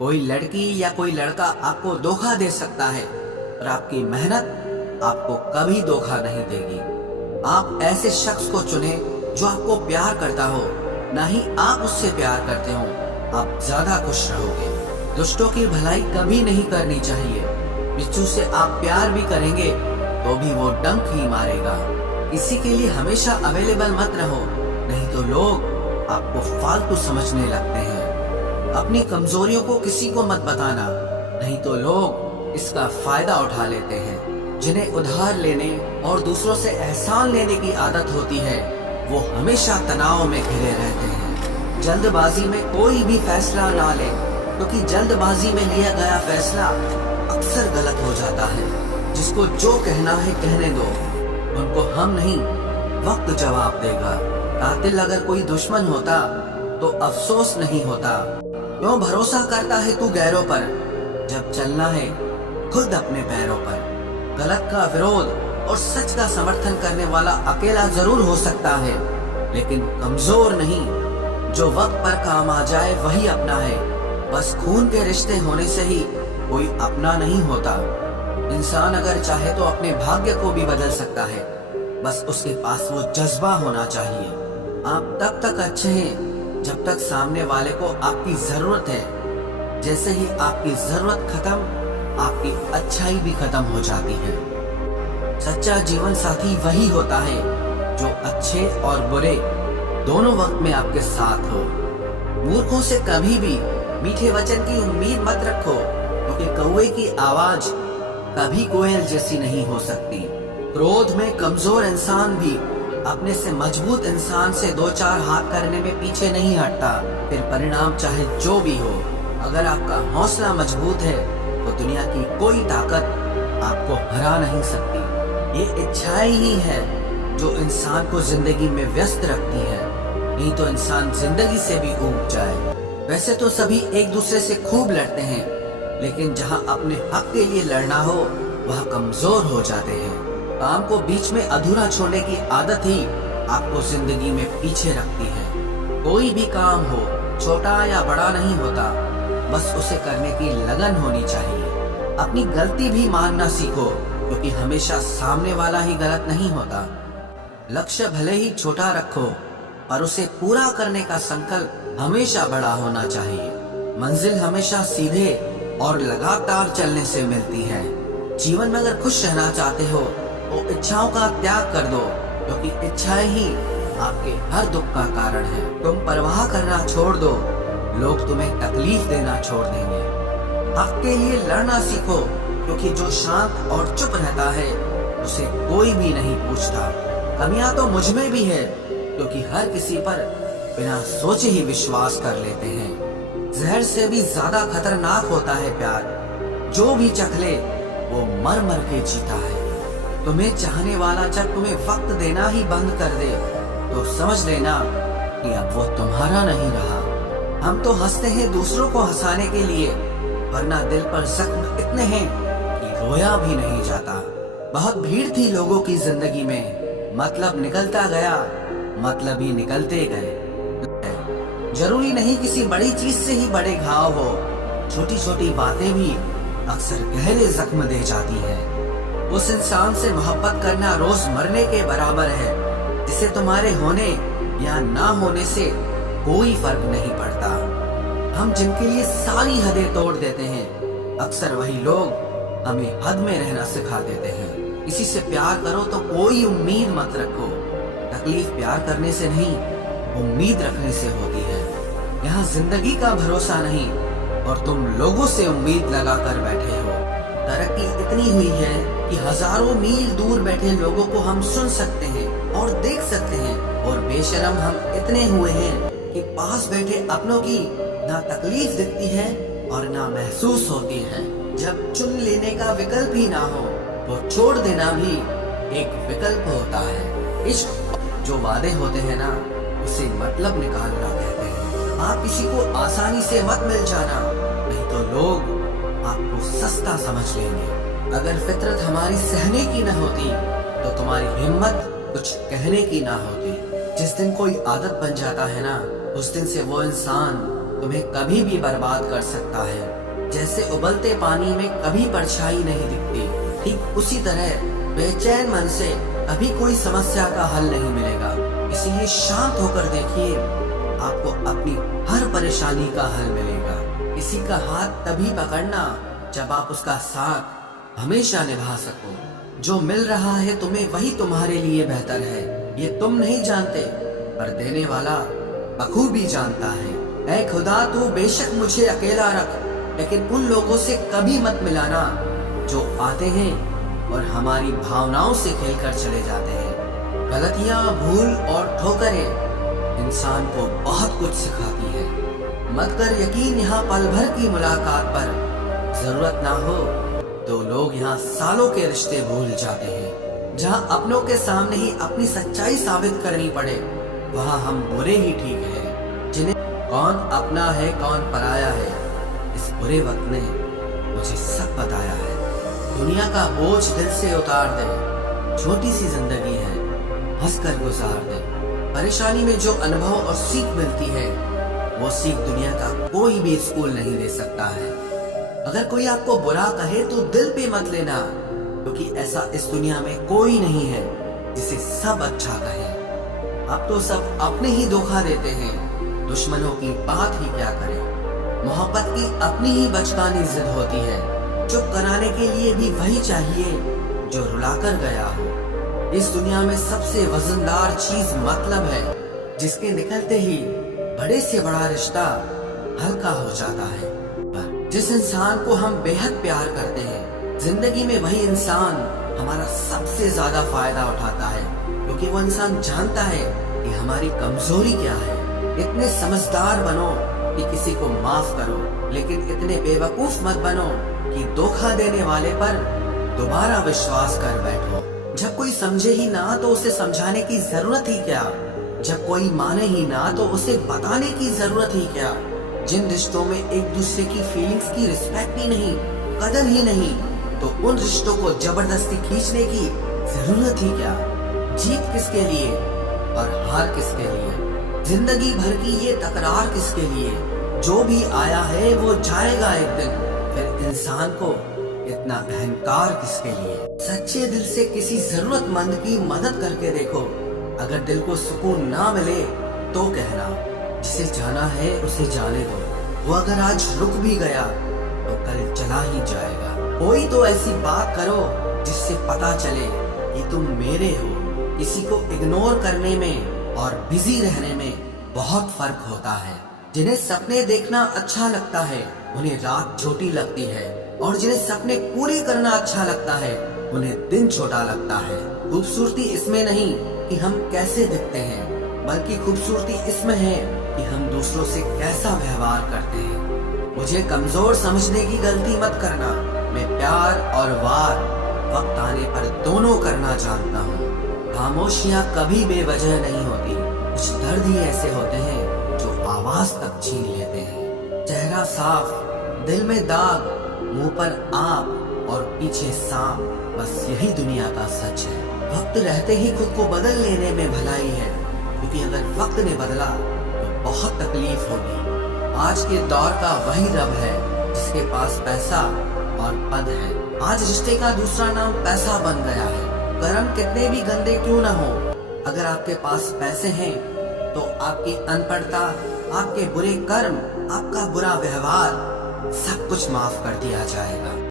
कोई लड़की या कोई लड़का आपको धोखा दे सकता है, पर आपकी मेहनत आपको कभी धोखा नहीं देगी। आप ऐसे शख्स को चुने जो आपको प्यार करता हो, ना ही आप उससे प्यार करते हो। आप ज्यादा खुश रहोगे। दुष्टों की भलाई कभी नहीं करनी चाहिए। बिच्छू से आप प्यार भी करेंगे तो भी वो डंक ही मारेगा। किसी के लिए हमेशा अवेलेबल मत रहो, नहीं तो लोग आपको फालतू समझने लगते हैं। अपनी कमजोरियों को किसी को मत बताना, नहीं तो लोग इसका फायदा उठा लेते हैं। जिन्हें उधार लेने और दूसरों से एहसान लेने की आदत होती है, वो हमेशा तनाव में घिरे रहते हैं। जल्दबाजी में कोई भी फैसला ना ले, क्योंकि जल्दबाजी में लिया गया फैसला अक्सर गलत हो जाता है। जिसको जो कहना है कहने दो, उनको हम नहीं वक्त जवाब देगा। कातिल अगर कोई दुश्मन होता तो अफसोस नहीं होता। क्यों भरोसा करता है तू गैरों पर, जब चलना है खुद अपने पैरों पर। गलत का विरोध और सच का समर्थन करने वाला अकेला जरूर हो सकता है, लेकिन कमजोर नहीं। जो वक्त पर काम आ जाए वही अपना है। बस खून के रिश्ते होने से ही कोई अपना नहीं होता। इंसान अगर चाहे तो अपने भाग्य को भी बदल सकता है, बस उसके पास वो जज्बा होना चाहिए। आप तब तक अच्छे हैं जब तक सामने वाले को आपकी जरूरत है। जैसे ही आपकी जरूरत खत्म, आपकी अच्छाई भी खत्म हो जाती है। सच्चा जीवन साथी वही होता है जो अच्छे और बुरे दोनों वक्त में आपके साथ हो। मूर्खों से कभी भी मीठे वचन की उम्मीद मत रखो, क्योंकि कौवे की आवाज कभी कोयल जैसी नहीं हो सकती। क्रोध में कमजोर इंसान भी अपने से मजबूत इंसान से दो चार हाथ करने में पीछे नहीं हटता, फिर परिणाम चाहे जो भी हो। अगर आपका हौसला मजबूत है तो दुनिया की कोई ताकत आपको हरा नहीं सकती। ये इच्छाएं ही है जो इंसान को जिंदगी में व्यस्त रखती है, नहीं तो इंसान जिंदगी से भी ऊब जाए। वैसे तो सभी एक दूसरे से खूब लड़ते हैं, लेकिन जहां अपने हक के लिए लड़ना हो वहां कमजोर हो जाते हैं। काम को बीच में अधूरा छोड़ने की आदत ही आपको जिंदगी में पीछे रखती है। कोई भी काम हो, छोटा या बड़ा नहीं होता, बस उसे करने की लगन होनी चाहिए। अपनी गलती भी मानना सीखो, क्योंकि हमेशा सामने वाला ही गलत नहीं होता। लक्ष्य भले ही छोटा रखो, पर उसे पूरा करने का संकल्प हमेशा बड़ा होना चाहिए। मंजिल हमेशा सीधे और लगातार चलने से मिलती है। जीवन में अगर खुश रहना चाहते हो तो इच्छाओं का त्याग कर दो, क्योंकि इच्छाएं ही आपके हर दुख का कारण है। तुम परवाह करना छोड़ दो, लोग तुम्हें तकलीफ देना छोड़ देंगे। हक के लिए लड़ना सीखो, क्योंकि जो शांत और चुप रहता है उसे कोई भी नहीं पूछता। कमियां तो मुझ में भी है, क्योंकि हर किसी पर बिना सोचे ही विश्वास कर लेते हैं। जहर से भी ज्यादा खतरनाक होता है प्यार। जो भी चख ले वो मर मर के जीता है। तुम्हें चाहने वाला जब तुम्हें वक्त देना ही बंद कर दे, तो समझ लेना कि अब वो तुम्हारा नहीं रहा। हम तो हंसते हैं दूसरों को हंसाने के लिए, वरना दिल पर जख्म इतने हैं कि रोया भी नहीं जाता। बहुत भीड़ थी लोगों की जिंदगी में, मतलब निकलता गया, मतलब ही निकलते गए। जरूरी नहीं किसी बड़ी चीज से ही बड़े घाव हो, छोटी छोटी बातें भी अक्सर गहरे जख्म दे जाती है। उस इंसान से मोहब्बत करना रोज मरने के बराबर है, जिसे तुम्हारे होने या ना होने से कोई फर्क नहीं पड़ता। हम जिनके लिए सारी हदें तोड़ देते हैं, अक्सर वही लोग हमें हद में रहना सिखा देते हैं। किसी से प्यार करो तो कोई उम्मीद मत रखो। तकलीफ प्यार करने से नहीं, उम्मीद रखने से होती है। यहाँ जिंदगी का भरोसा नहीं, और तुम लोगों से उम्मीद लगा कर बैठे हो। तरक्की इतनी हुई है कि हजारों मील दूर बैठे लोगों को हम सुन सकते हैं और देख सकते हैं, और बेशरम हम इतने हुए हैं कि पास बैठे अपनों की ना तकलीफ दिखती है और ना महसूस होती है। जब चुन लेने का विकल्प ही ना हो तो छोड़ देना भी एक विकल्प होता है। इश्क जो वादे होते हैं ना, उसे मतलब निकालना कहते हैं। आप किसी को आसानी से मत मिल जाना, नहीं तो लोग आपको सस्ता समझ लेंगे। अगर फितरत हमारी सहने की न होती तो तुम्हारी हिम्मत कुछ कहने की ना होती। जिस दिन कोई आदत बन जाता है ना, उस दिन से वो इंसान तुम्हें कभी भी बर्बाद कर सकता है। जैसे उबलते पानी में कभी परछाई नहीं दिखती, ठीक उसी तरह बेचैन मन से कभी कोई समस्या का हल नहीं मिलेगा। इसीलिए शांत होकर देखिए, आपको अपनी हर परेशानी का हल मिलेगा। किसी का हाथ तभी पकड़ना जब आप उसका साथ हमेशा निभा सको। जो मिल रहा है तुम्हें वही तुम्हारे लिए बेहतर है, ये तुम नहीं जानते, पर देने वाला बखूबी जानता है। ऐ खुदा, तू बेशक मुझे अकेला रख, लेकिन उन लोगों से कभी मत मिलाना जो आते हैं और हमारी भावनाओं से खेलकर चले जाते हैं। गलतियां, भूल और ठोकरें इंसान को बहुत कुछ सिखाती है। मत कर यकीन यहाँ पल भर की मुलाकात पर, जरूरत ना हो तो लोग यहाँ सालों के रिश्ते भूल जाते हैं। जहाँ अपनों के सामने ही अपनी सच्चाई साबित करनी पड़े, वहाँ हम बुरे ही ठीक है। जिन्हें कौन अपना है कौन पराया है, इस बुरे वक्त ने मुझे सब बताया है। दुनिया का बोझ दिल से उतार दे, छोटी सी जिंदगी है, हंसकर गुजार दे। परेशानी में जो अनुभव और सीख मिलती है, वो सीख दुनिया का कोई भी स्कूल नहीं दे सकता है। अगर कोई आपको बुरा कहे तो दिल पे मत लेना, क्योंकि ऐसा इस दुनिया में कोई नहीं है जिसे सब अच्छा कहे। आप तो सब अपने ही धोखा देते हैं, दुश्मनों की बात ही क्या करें। मोहब्बत की अपनी ही बचकानी जिद होती है, चुप कराने के लिए भी वही चाहिए जो रुलाकर गया हो। इस दुनिया में सबसे वजनदार चीज मतलब है, जिसके निकलते ही बड़े से बड़ा रिश्ता हल्का हो जाता है। पर जिस इंसान को हम बेहद प्यार करते हैं, जिंदगी में वही इंसान हमारा सबसे ज्यादा फायदा उठाता है, क्योंकि वो इंसान जानता है कि हमारी कमजोरी क्या है। इतने समझदार बनो कि किसी को माफ करो, लेकिन इतने बेवकूफ मत बनो कि धोखा देने वाले पर दोबारा विश्वास कर बैठो। जब कोई समझे ही ना तो उसे समझाने की जरूरत ही क्या। जब कोई माने ही ना तो उसे बताने की जरूरत ही क्या। जिन रिश्तों में एक दूसरे की फीलिंग्स की रिस्पेक्ट ही नहीं, कदर ही नहीं, तो उन रिश्तों को जबरदस्ती खींचने की जरूरत ही क्या। जीत किसके लिए और हार किसके लिए, जिंदगी भर की ये तकरार किसके लिए। जो भी आया है वो जाएगा एक दिन, फिर इंसान को इतना अहंकार किसके लिए। सच्चे दिल से किसी जरूरतमंद की मदद करके देखो, अगर दिल को सुकून ना मिले तो कहना, जिसे जाना है उसे जाने दो। वो अगर आज रुक भी गया तो कल चला ही जाएगा। कोई तो ऐसी बात करो जिससे पता चले कि तुम मेरे हो। किसी को इग्नोर करने में और बिजी रहने में बहुत फर्क होता है। जिन्हें सपने देखना अच्छा लगता है, उन्हें रात छोटी लगती है, और जिन्हें सपने पूरे करना अच्छा लगता है, उन्हें दिन छोटा लगता है। खूबसूरती इसमें नहीं कि हम कैसे दिखते हैं, बल्कि खूबसूरती इसमें है कि हम दूसरों से कैसा व्यवहार करते हैं। मुझे कमजोर समझने की गलती मत करना। मैं प्यार और वार वक्त आने पर दोनों करना जानता हूँ। खामोशियाँ कभी बेवजह नहीं होती। कुछ दर्द ही ऐसे होते हैं जो आवाज तक छीन लेते हैं। चेहरा साफ, दिल में दाग, मुंह पर आप और पीछे सांप, बस यही दुनिया का सच है। वक्त रहते ही खुद को बदल लेने में भलाई है, क्योंकि अगर वक्त ने बदला तो बहुत तकलीफ होगी। आज के दौर का वही रब है जिसके पास पैसा और पद है। आज रिश्ते का दूसरा नाम पैसा बन गया है। कर्म कितने भी गंदे क्यों ना हो, अगर आपके पास पैसे हैं तो आपकी अनपढ़ता, आपके बुरे कर्म, आपका बुरा व्यवहार सब कुछ माफ कर दिया जाएगा।